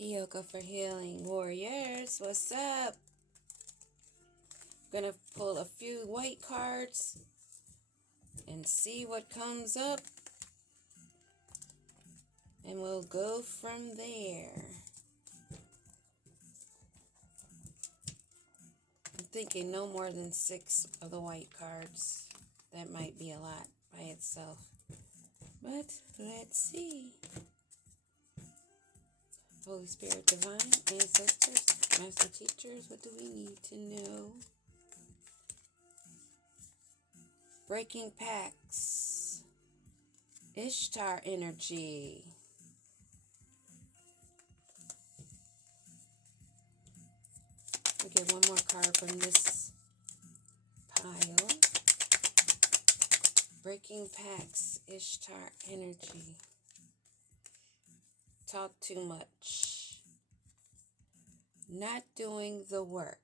Yoga for Healing Warriors, what's up? Gonna pull a few white cards and see what comes up, and we'll go from there. I'm thinking no more than 6 of the white cards. That might be a lot by itself, but let's see. Holy Spirit Divine, Ancestors, Master Teachers, what do we need to know? Breaking Pacts, Ishtar Energy. We'll get one more card from this pile. Breaking Pacts, Ishtar Energy. Talk too much. Not doing the work.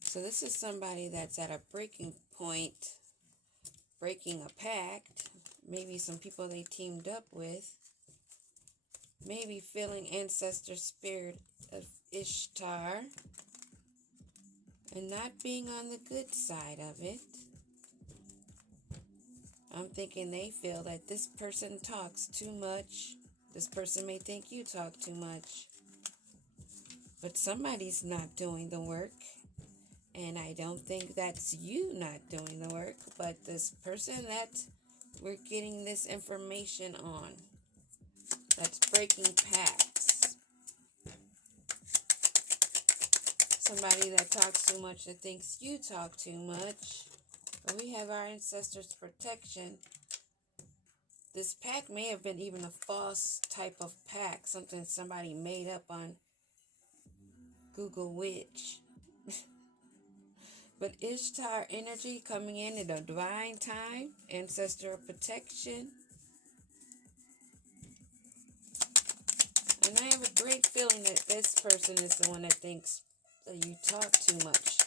So this is somebody that's at a breaking point, breaking a pact. Maybe some people they teamed up with. Maybe feeling ancestor spirit of Ishtar and not being on the good side of it. I'm thinking they feel that this person talks too much. This person may think you talk too much. But somebody's not doing the work. And I don't think that's you not doing the work, but this person that we're getting this information on. That's breaking pacts. Somebody that talks too much that thinks you talk too much. But we have our ancestors' protection. This pact may have been even a false type of pact, something somebody made up on Google Witch. But Ishtar energy coming in at a divine time, ancestral protection. And I have a great feeling that this person is the one that thinks that you talk too much.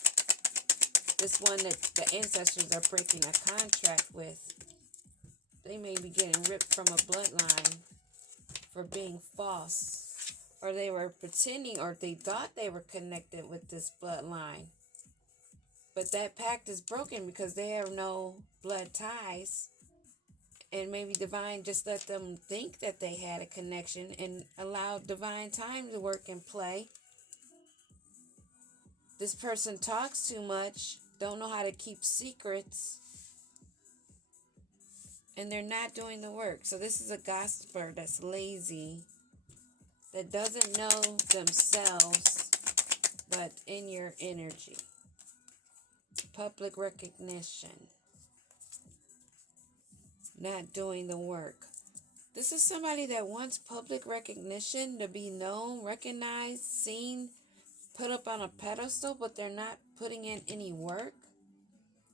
This one that the ancestors are breaking a contract with. They may be getting ripped from a bloodline for being false. Or they were pretending, or they thought they were connected with this bloodline. But that pact is broken because they have no blood ties. And maybe divine just let them think that they had a connection and allowed divine time to work and play. This person talks too much, don't know how to keep secrets, and they're not doing the work. So this is a gossiper that's lazy, that doesn't know themselves, but in your energy. Public recognition. Not doing the work. This is somebody that wants public recognition, to be known, recognized, seen, put up on a pedestal, but they're not putting in any work.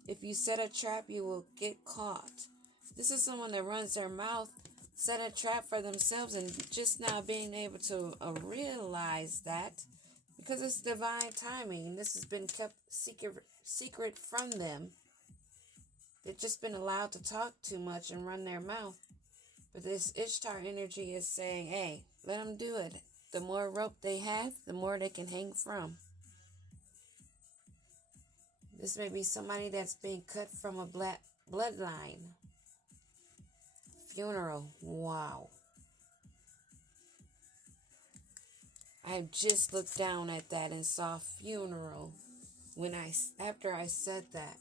If you set a trap, you will get caught. This is someone that runs their mouth, set a trap for themselves, and just now being able to realize that because it's divine timing. This has been kept secret from them. They've just been allowed to talk too much and run their mouth. But this Ishtar energy is saying, hey, let them do it. The more rope they have, the more they can hang from. This may be somebody that's being cut from a bloodline. Funeral. Wow. I just looked down at that and saw funeral after I said that.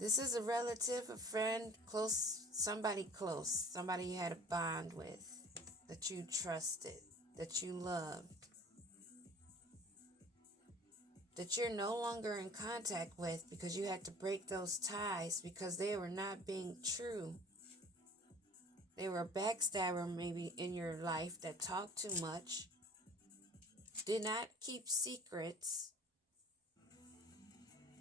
This is a relative, a friend, somebody close, somebody you had a bond with, that you trusted, that you loved, that you're no longer in contact with because you had to break those ties because they were not being true. They were a backstabber maybe in your life that talked too much, did not keep secrets,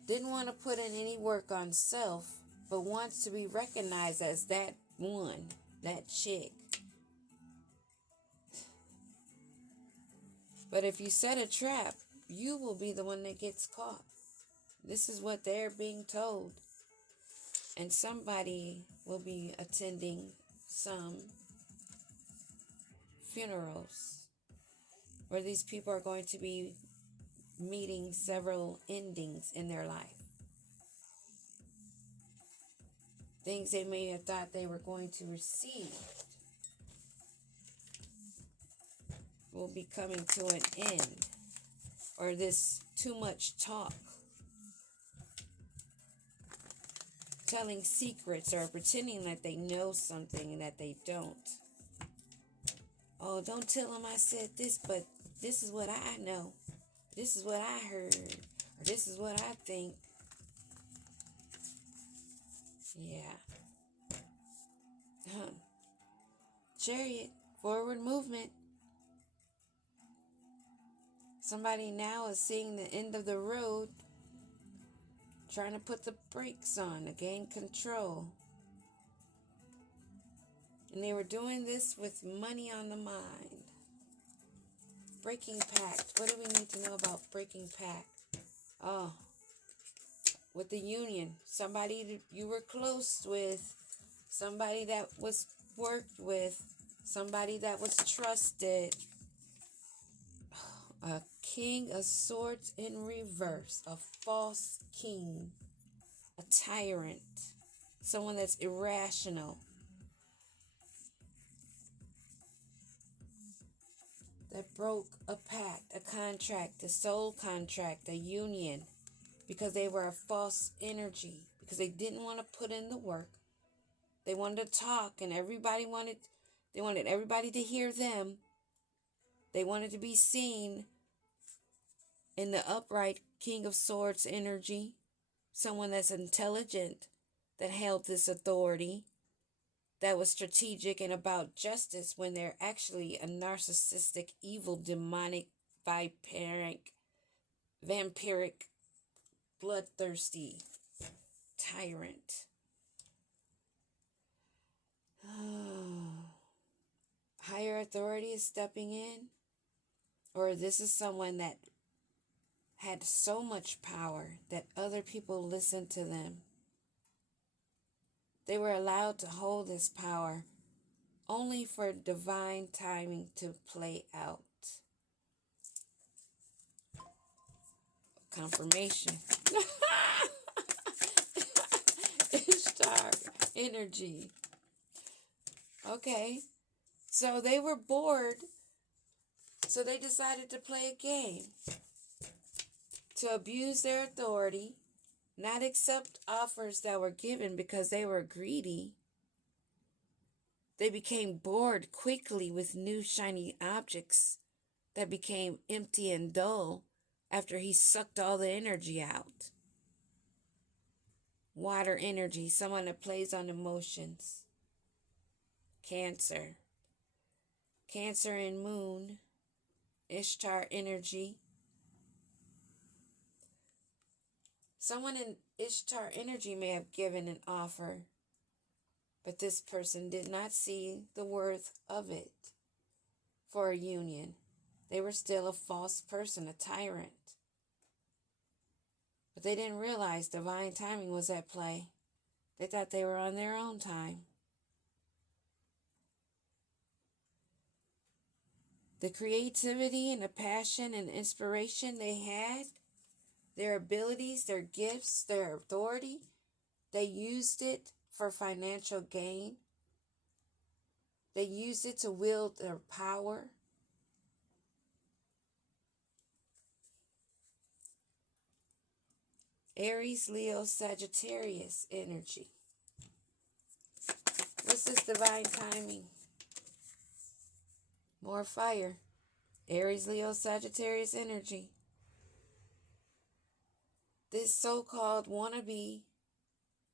didn't want to put in any work on self, but wants to be recognized as that one, that chick. But if you set a trap, you will be the one that gets caught. This is what they're being told. And somebody will be attending some funerals where these people are going to be meeting several endings in their life. Things they may have thought they were going to receive will be coming to an end. Or this too much talk, telling secrets or pretending that they know something and that they don't. Oh, don't tell them I said this, but this is what I know. This is what I heard. Or this is what I think. Yeah. Chariot, forward movement. Somebody now is seeing the end of the road, trying to put the brakes on to gain control. And they were doing this with money on the mind. Breaking pact. What do we need to know about breaking pact? Oh, with the union. Somebody that you were close with. Somebody that was worked with. Somebody that was trusted. A king of swords in reverse. A false king. A tyrant. Someone that's irrational. That broke a pact, a contract, a soul contract, a union. Because they were a false energy. Because they didn't want to put in the work. They wanted to talk and they wanted everybody to hear them. They wanted to be seen in the upright King of Swords energy. Someone that's intelligent, that held this authority, that was strategic and about justice when they're actually a narcissistic, evil, demonic, vampiric, bloodthirsty tyrant. Higher authority is stepping in, or this is someone that had so much power that other people listened to them. They were allowed to hold this power only for divine timing to play out. Confirmation. Ishtar energy. Okay. So they were bored. So they decided to play a game. To abuse their authority. Not accept offers that were given because they were greedy. They became bored quickly with new shiny objects that became empty and dull after he sucked all the energy out. Water energy, someone that plays on emotions. Cancer. Cancer and moon. Ishtar energy. Someone in Ishtar energy may have given an offer, but this person did not see the worth of it for a union. They were still a false person, a tyrant. But they didn't realize divine timing was at play. They thought they were on their own time. The creativity and the passion and inspiration they had, their abilities, their gifts, their authority, they used it for financial gain. They used it to wield their power. Aries, Leo, Sagittarius energy. What's this divine timing? More fire. Aries, Leo, Sagittarius energy. This so-called wannabe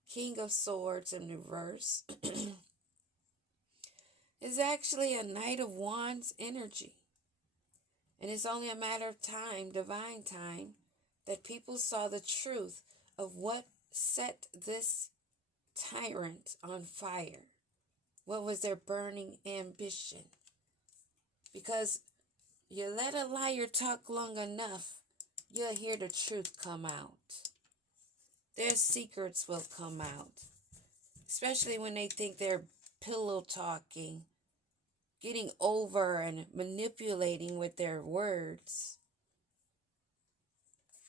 King of Swords in reverse is actually a Knight of Wands energy. And it's only a matter of time, divine time, that people saw the truth of what set this tyrant on fire. What was their burning ambition? Because you let a liar talk long enough, you'll hear the truth come out. Their secrets will come out. Especially when they think they're pillow talking, getting over and manipulating with their words,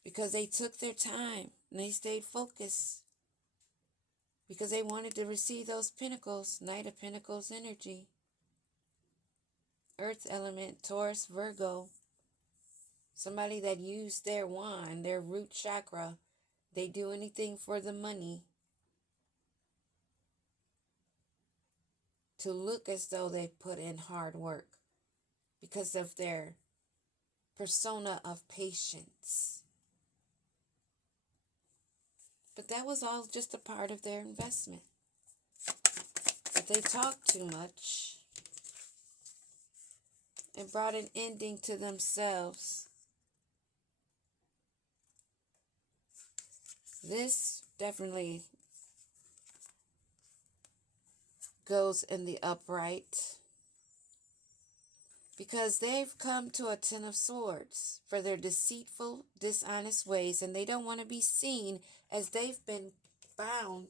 because they took their time and they stayed focused, because they wanted to receive those pentacles, Knight of Pentacles energy, Earth element, Taurus, Virgo, somebody that used their wand, their root chakra. They do anything for the money, to look as though they put in hard work because of their persona of patience. But that was all just a part of their investment. But they talked too much and brought an ending to themselves. This definitely goes in the upright, because they've come to a Ten of Swords for their deceitful, dishonest ways, and they don't want to be seen as they've been bound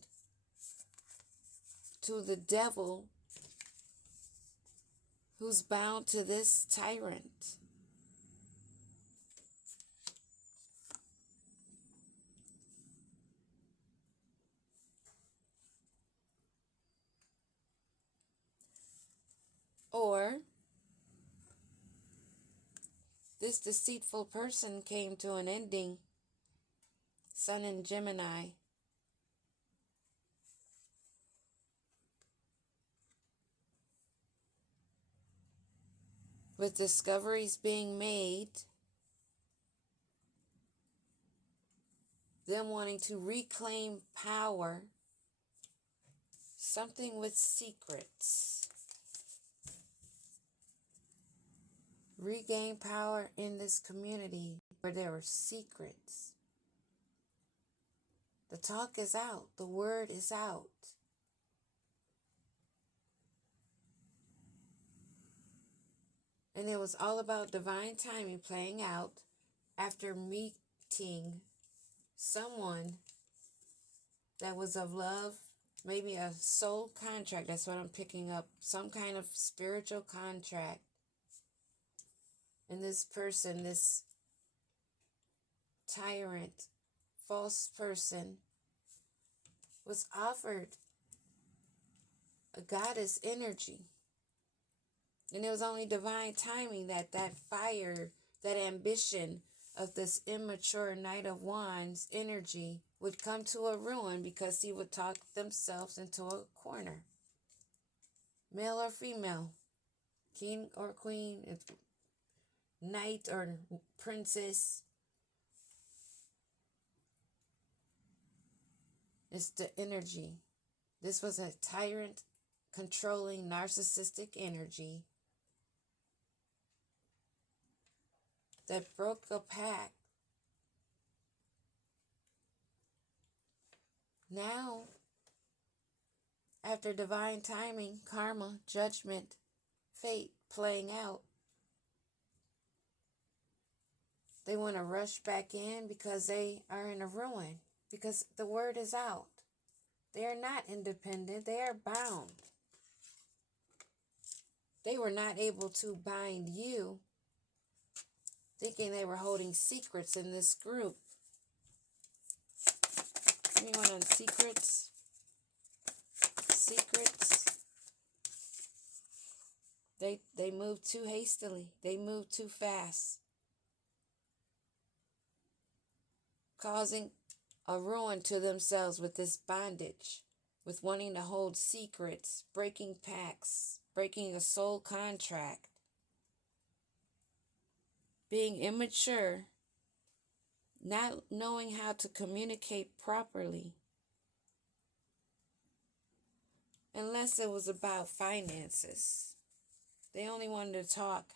to the devil, who's bound to this tyrant. Or this deceitful person came to an ending, Sun in Gemini, with discoveries being made, them wanting to reclaim power, something with secrets. Regain power in this community where there were secrets. The talk is out. The word is out. And it was all about divine timing playing out after meeting someone that was of love, maybe a soul contract. That's what I'm picking up. Some kind of spiritual contract. And this person, this tyrant, false person, was offered a goddess energy. And it was only divine timing that that fire, that ambition of this immature Knight of Wands energy would come to a ruin, because he would talk themselves into a corner. Male or female, king or queen, knight or princess. It's the energy. This was a tyrant, controlling, narcissistic energy that broke a pact. Now, after divine timing, karma, judgment, fate playing out, they want to rush back in because they are in a ruin, because the word is out. They are not independent. They are bound. They were not able to bind you, thinking they were holding secrets in this group. Give me one on secrets. Secrets. They moved too hastily. They moved too fast, causing a ruin to themselves with this bondage, with wanting to hold secrets, breaking pacts, breaking a soul contract, being immature, not knowing how to communicate properly, unless it was about finances. They only wanted to talk.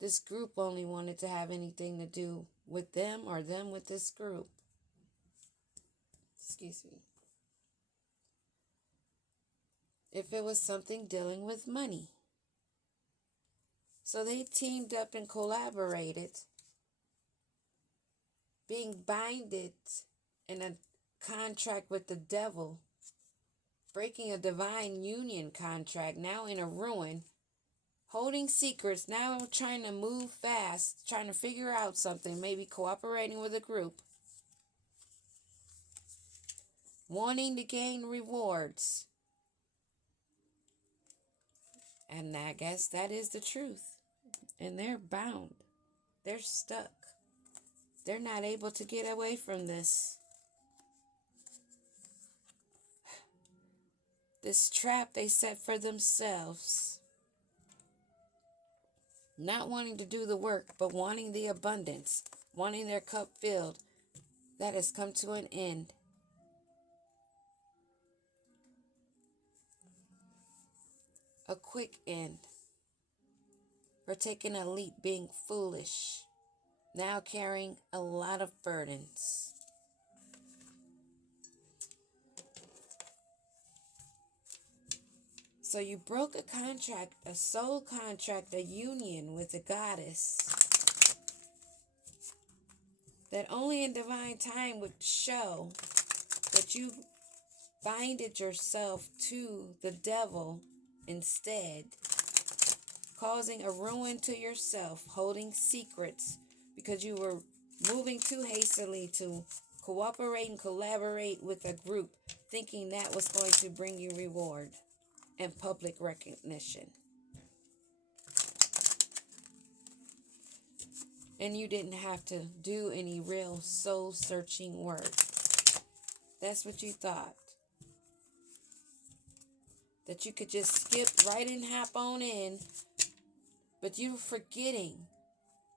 This group only wanted to have anything to do with them, or them with this group. Excuse me. If it was something dealing with money. So they teamed up and collaborated, being binded in a contract with the devil breaking a divine union contract, now in a ruin, holding secrets, now trying to move fast, trying to figure out something, maybe cooperating with a group, wanting to gain rewards. And I guess that is the truth. And they're bound. They're stuck. They're not able to get away from this. This trap they set for themselves. Not wanting to do the work, but wanting the abundance, wanting their cup filled. That has come to an end. A quick end. For taking a leap, being foolish. Now carrying a lot of burdens. So you broke a contract, a soul contract, a union with a goddess that only in divine time would show that you binded yourself to the devil instead, causing a ruin to yourself, holding secrets because you were moving too hastily to cooperate and collaborate with a group, thinking that was going to bring you reward and public recognition. And you didn't have to do any real soul-searching work. That's what you thought. That you could just skip right and hop on in. But you're forgetting.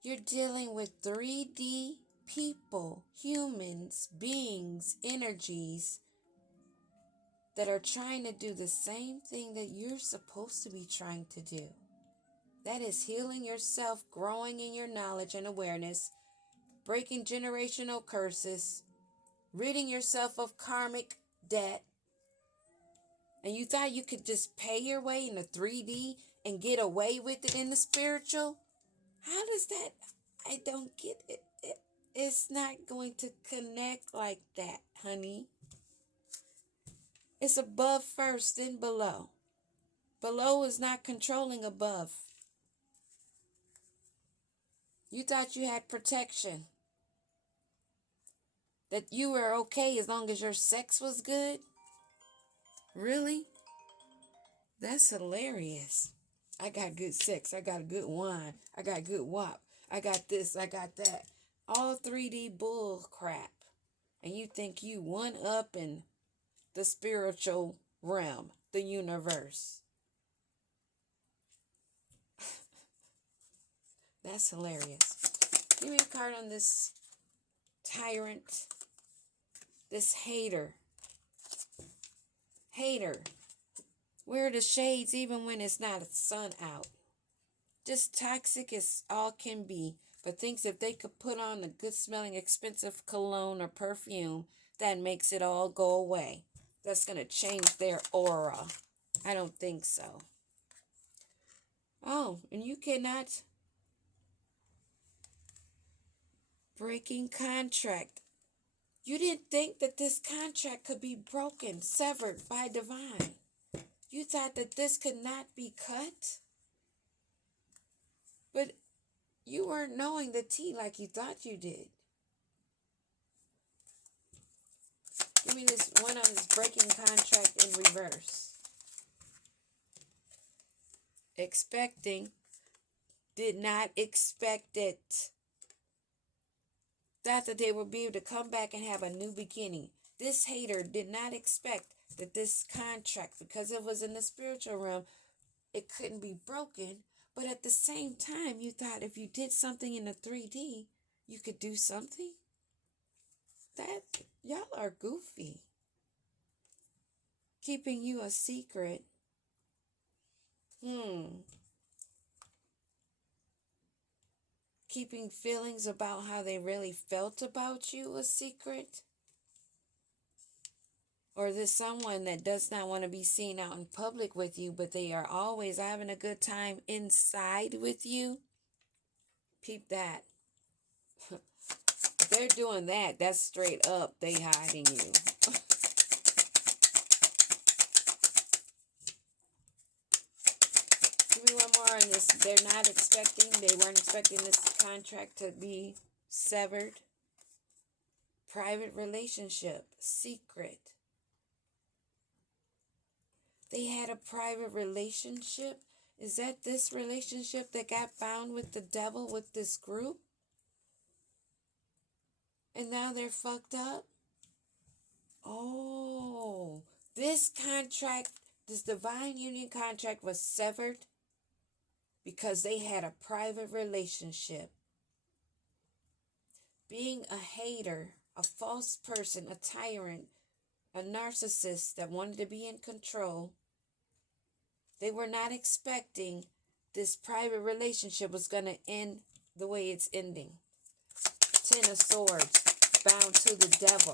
You're dealing with 3D people, humans, beings, energies that are trying to do the same thing that you're supposed to be trying to do. That is healing yourself, growing in your knowledge and awareness, breaking generational curses, ridding yourself of karmic debt. And you thought you could just pay your way in the 3D and get away with it in the spiritual? How does that? I don't get it. It's not going to connect like that, honey. It's above first, then below. Below is not controlling above. You thought you had protection. That you were okay as long as your sex was good? Really? That's hilarious. I got good sex. I got good wine. I got good wop. I got this. I got that. All 3D bull crap. And you think you one up in the spiritual realm, the universe. That's hilarious. Give me a card on this tyrant, this hater. Hater. Wear the shades even when it's not sun out. Just toxic as all can be, but thinks if they could put on a good smelling expensive cologne or perfume, that makes it all go away. That's going to change their aura. I don't think so. Oh, and you cannot. Breaking contract. You didn't think that this contract could be broken, severed by divine. You thought that this could not be cut. But you weren't knowing the tea like you thought you did. Give me this one on this breaking contract in reverse. Expecting. Did not expect it. Thought that they would be able to come back and have a new beginning. This hater did not expect that this contract, because it was in the spiritual realm, it couldn't be broken. But at the same time, you thought if you did something in the 3D, you could do something? That, y'all are goofy. Keeping you a secret. Keeping feelings about how they really felt about you a secret? Or there's someone that does not want to be seen out in public with you, but they are always having a good time inside with you? Peep that. If they're doing that, that's straight up they hiding you. more on this. They weren't expecting this contract to be severed. Private relationship, secret. They had a private relationship. Is that this relationship that got found with the devil with this group? And now they're fucked up? Oh, this divine union contract was severed because they had a private relationship. Being a hater, a false person, a tyrant, a narcissist that wanted to be in control, they were not expecting this private relationship was going to end the way it's ending. 10 of Swords, bound to the devil.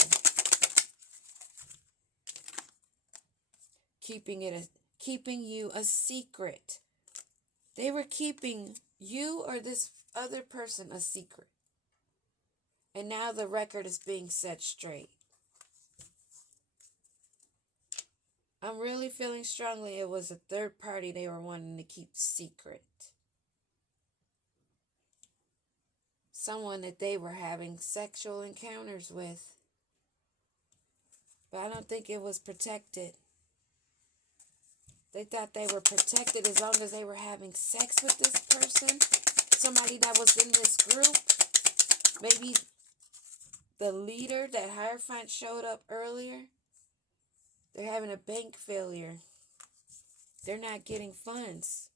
Keeping you a secret. They were keeping you or this other person a secret. And now the record is being set straight. I'm really feeling strongly it was a third party they were wanting to keep secret. Someone that they were having sexual encounters with. But I don't think it was protected. They thought they were protected as long as they were having sex with this person. Somebody that was in this group. Maybe the leader, that Hierophant showed up earlier. They're having a bank failure. They're not getting funds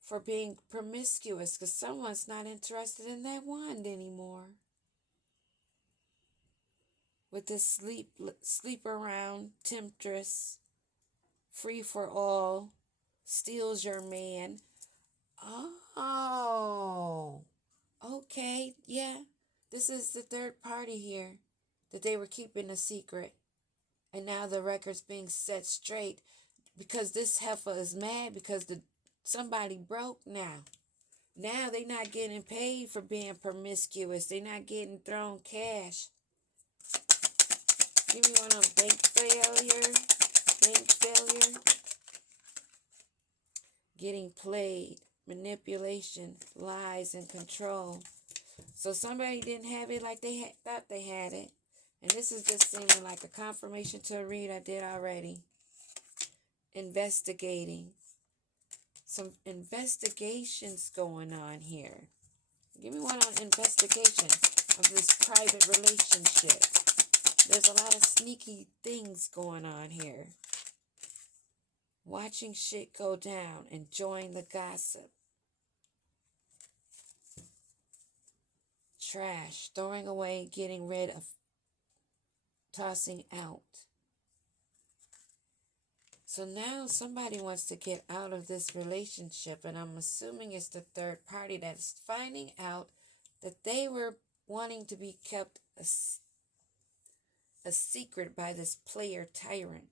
for being promiscuous because someone's not interested in that wand anymore. With this sleep around temptress, free for all, steals your man. Oh, okay, yeah. This is the third party here that they were keeping a secret. And now the record's being set straight because this heifer is mad because somebody broke now. Now they're not getting paid for being promiscuous. They're not getting thrown cash. Give me one on bank failure. Bank failure. Getting played. Manipulation. Lies and control. So somebody didn't have it like they thought they had it. And this is just seeming like a confirmation to a read I did already. Investigating. Some investigations going on here. Give me one on investigation of this private relationship. There's a lot of sneaky things going on here. Watching shit go down. Enjoying the gossip. Trash. Throwing away, getting rid of. Tossing out. So now somebody wants to get out of this relationship, and I'm assuming it's the third party that's finding out that they were wanting to be kept a secret by this player tyrant.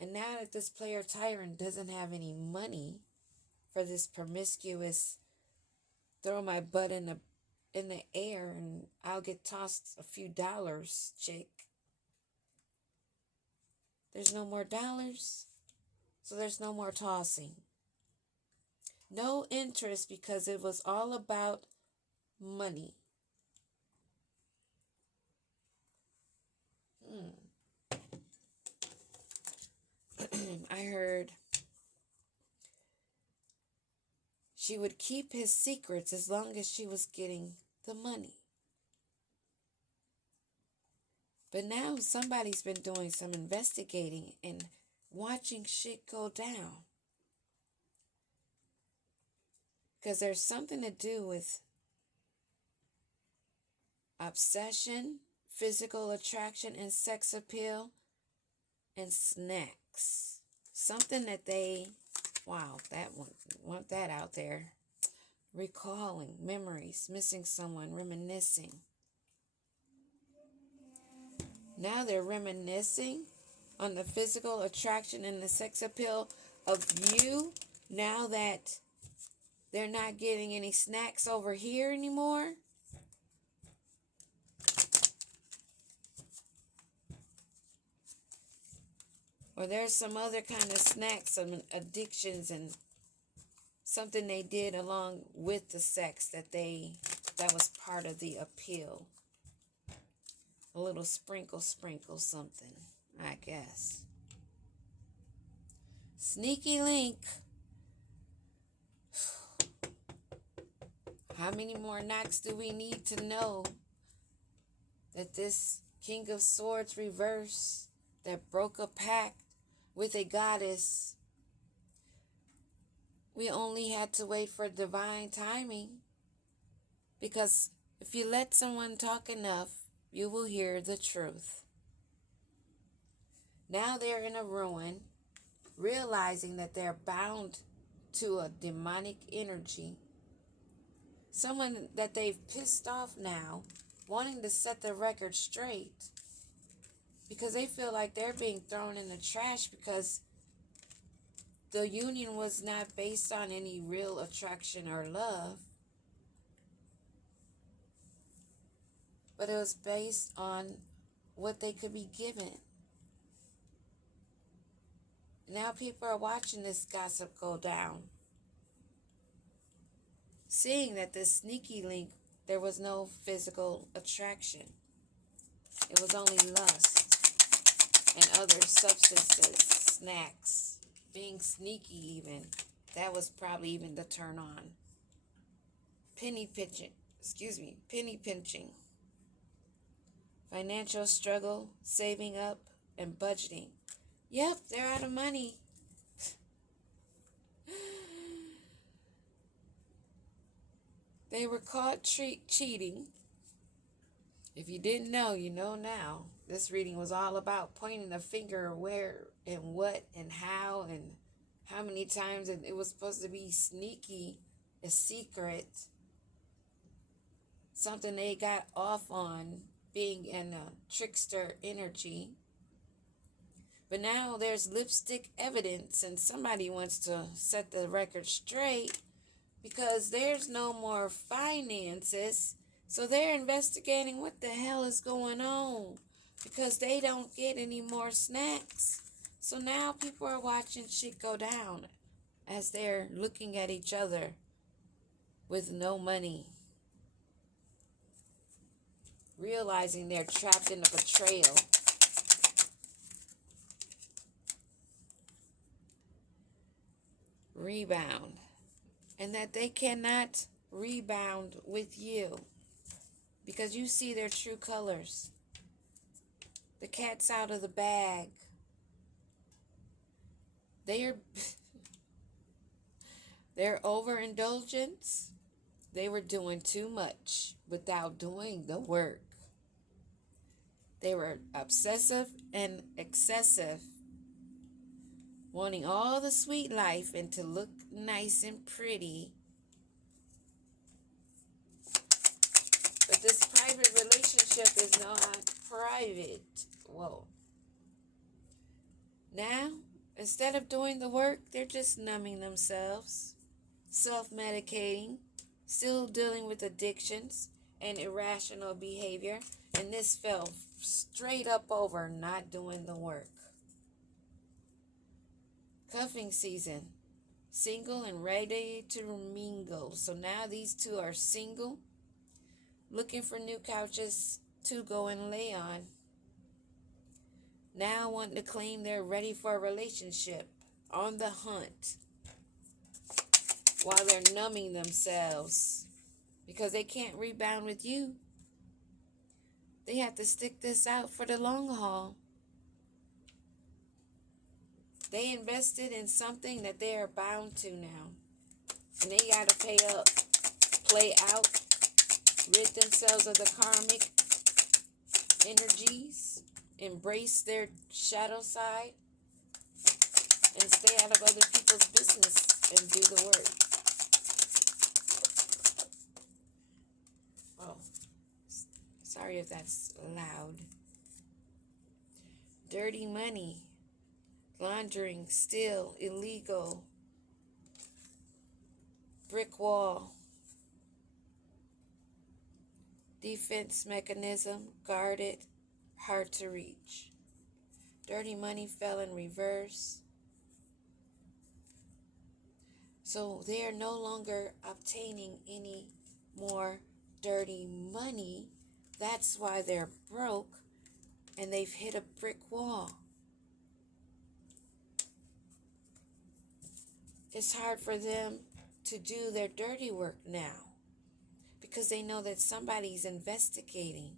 And now that this player tyrant doesn't have any money for this promiscuous throw my butt in the air and I'll get tossed a few dollars chick. There's no more dollars, so there's no more tossing. No interest because it was all about money. I heard she would keep his secrets as long as she was getting the money. But now somebody's been doing some investigating and watching shit go down. Because there's something to do with obsession, physical attraction, and sex appeal, and snacks. Something that that one, want that out there. Recalling memories, missing someone, reminiscing. Now they're reminiscing on the physical attraction and the sex appeal of you now that they're not getting any snacks over here anymore. Or there's some other kind of snacks, some addictions, and something they did along with the sex that was part of the appeal. A little sprinkle something, I guess. Sneaky link. How many more knocks do we need to know that this King of Swords reverse that broke a pact with a goddess? We only had to wait for divine timing, because if you let someone talk enough, you will hear the truth. Now they're in a ruin, realizing that they're bound to a demonic energy. Someone that they've pissed off now, wanting to set the record straight, because they feel like they're being thrown in the trash because the union was not based on any real attraction or love, but it was based on what they could be given. Now people are watching this gossip go down, seeing that this sneaky link, there was no physical attraction. It was only lust and other substances, snacks, being sneaky even. That was probably even the turn on. Penny pinching. Financial struggle, saving up, and budgeting. Yep, they're out of money. They were caught cheating. If you didn't know, you know now. This reading was all about pointing a finger where and what and how many times, and it was supposed to be sneaky, a secret, something they got off on, being in a trickster energy. But now there's lipstick evidence, and somebody wants to set the record straight because there's no more finances. So they're investigating what the hell is going on because they don't get any more snacks. So now people are watching shit go down as they're looking at each other with no money, realizing they're trapped in a betrayal. Rebound, and that they cannot rebound with you because you see their true colors. The cat's out of the bag. Their overindulgence, they were doing too much without doing the work. They were obsessive and excessive, wanting all the sweet life and to look nice and pretty. But this private relationship is not private. Whoa. Now, instead of doing the work, they're just numbing themselves, self-medicating, still dealing with addictions and irrational behavior. And this fell straight up over not doing the work. Cuffing season. Single and ready to mingle. So now these two are single, looking for new couches to go and lay on. Now wanting to claim they're ready for a relationship, on the hunt, while they're numbing themselves because they can't rebound with you. They have to stick this out for the long haul. They invested in something that they are bound to now. And they got to pay up, play out, rid themselves of the karmic energies, embrace their shadow side, and stay out of other people's business and do the work. Oh, sorry if that's loud. Dirty money. Laundering, still illegal. Brick wall. Defense mechanism, guarded, hard to reach. Dirty money fell in reverse. So they are no longer obtaining any more dirty money. That's why they're broke and they've hit a brick wall. It's hard for them to do their dirty work now because they know that somebody's investigating.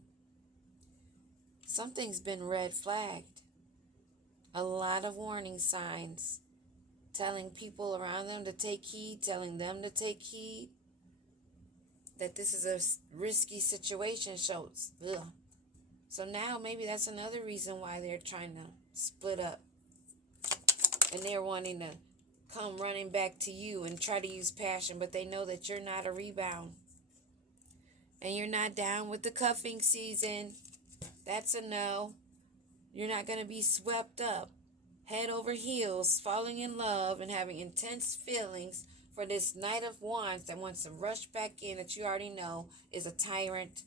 Something's been red flagged. A lot of warning signs telling people around them to take heed, telling them to take heed, that this is a risky situation. So now maybe that's another reason why they're trying to split up. And they're wanting to come running back to you and try to use passion, but they know that you're not a rebound. And you're not down with the cuffing season. That's a no. You're not going to be swept up, head over heels, falling in love and having intense feelings for this Knight of Wands that wants to rush back in, that you already know is a tyrant,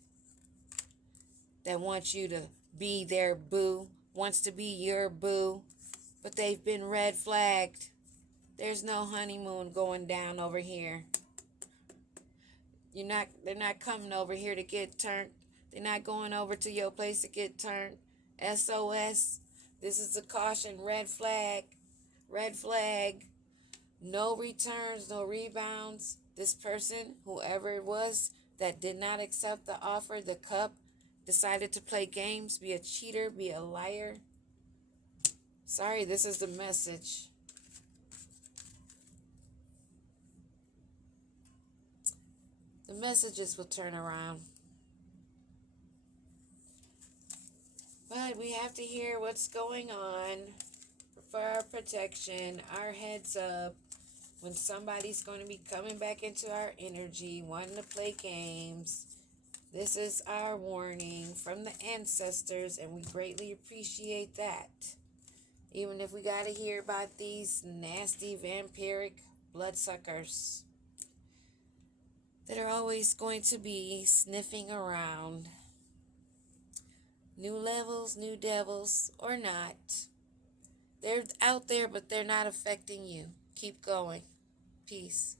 that wants you to be their boo, wants to be your boo, but they've been red flagged. There's no honeymoon going down over here. They're not coming over here to get turned. They're not going over to your place to get turned. SOS. This is a caution. Red flag. Red flag. No returns, no rebounds. This person, whoever it was that did not accept the offer, the cup, decided to play games, be a cheater, be a liar. Sorry, this is the message. The messages will turn around. But we have to hear what's going on for our protection, our heads up, when somebody's going to be coming back into our energy, wanting to play games. This is our warning from the ancestors, and we greatly appreciate that. Even if we got to hear about these nasty vampiric bloodsuckers that are always going to be sniffing around. New levels, new devils, or not. They're out there, but they're not affecting you. Keep going. Peace.